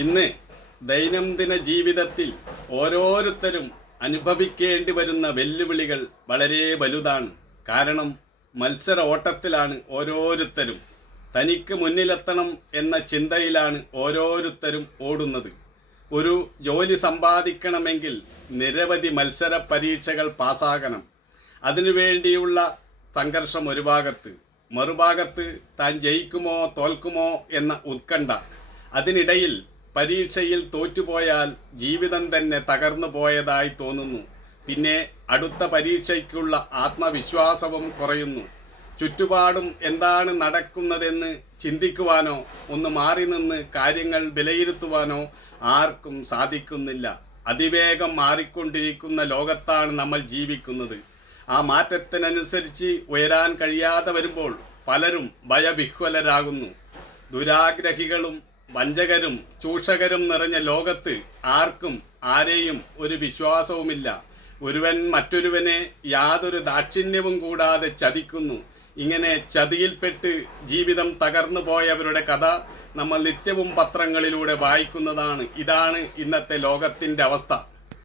ഇന്ന് ദൈനംദിന ജീവിതത്തിൽ ഓരോരുത്തരും അനുഭവിക്കേണ്ടി വരുന്ന വെല്ലുവിളികൾ വളരെ വലുതാണ്. കാരണം മത്സര ഓട്ടത്തിലാണ് ഓരോരുത്തരും. തനിക്ക് മുന്നിലെത്തണം എന്ന ചിന്തയിലാണ് ഓരോരുത്തരും ഓടുന്നത്. ഒരു ജോലി സമ്പാദിക്കണമെങ്കിൽ നിരവധി മത്സര പരീക്ഷകൾ പാസ്സാകണം. അതിനുവേണ്ടിയുള്ള സംഘർഷം ഒരു ഭാഗത്ത്, മറുഭാഗത്ത് താൻ ജയിക്കുമോ തോൽക്കുമോ എന്ന ഉത്കണ്ഠ. അതിനിടയിൽ പരീക്ഷയിൽ തോറ്റുപോയാൽ ജീവിതം തന്നെ തകർന്നു പോയതായി തോന്നുന്നു. പിന്നെ അടുത്ത പരീക്ഷയ്ക്കുള്ള ആത്മവിശ്വാസവും കുറയുന്നു. ചുറ്റുപാടും എന്താണ് നടക്കുന്നതെന്ന് ചിന്തിക്കുവാനോ ഒന്ന് മാറി നിന്ന് കാര്യങ്ങൾ വിലയിരുത്തുവാനോ ആർക്കും സാധിക്കുന്നില്ല. അതിവേഗം മാറിക്കൊണ്ടിരിക്കുന്ന ലോകത്താണ് നമ്മൾ ജീവിക്കുന്നത്. ആ മാറ്റത്തിനനുസരിച്ച് ഉയരാൻ കഴിയാതെ വരുമ്പോൾ പലരും ഭയവിഹ്വലരാകുന്നു. ദുരാഗ്രഹികളും വഞ്ചകരും ചൂഷകരും നിറഞ്ഞ ലോകത്ത് ആർക്കും ആരെയും ഒരു വിശ്വാസവുമില്ല. ഒരുവൻ മറ്റൊരുവനെ യാതൊരു ദാക്ഷിണ്യവും കൂടാതെ ചതിക്കുന്നു. ഇങ്ങനെ ചതിയിൽപ്പെട്ട് ജീവിതം തകർന്നു പോയവരുടെ കഥ നമ്മൾ നിത്യവും പത്രങ്ങളിലൂടെ വായിക്കുന്നതാണ്. ഇതാണ് ഇന്നത്തെ ലോകത്തിൻ്റെ അവസ്ഥ.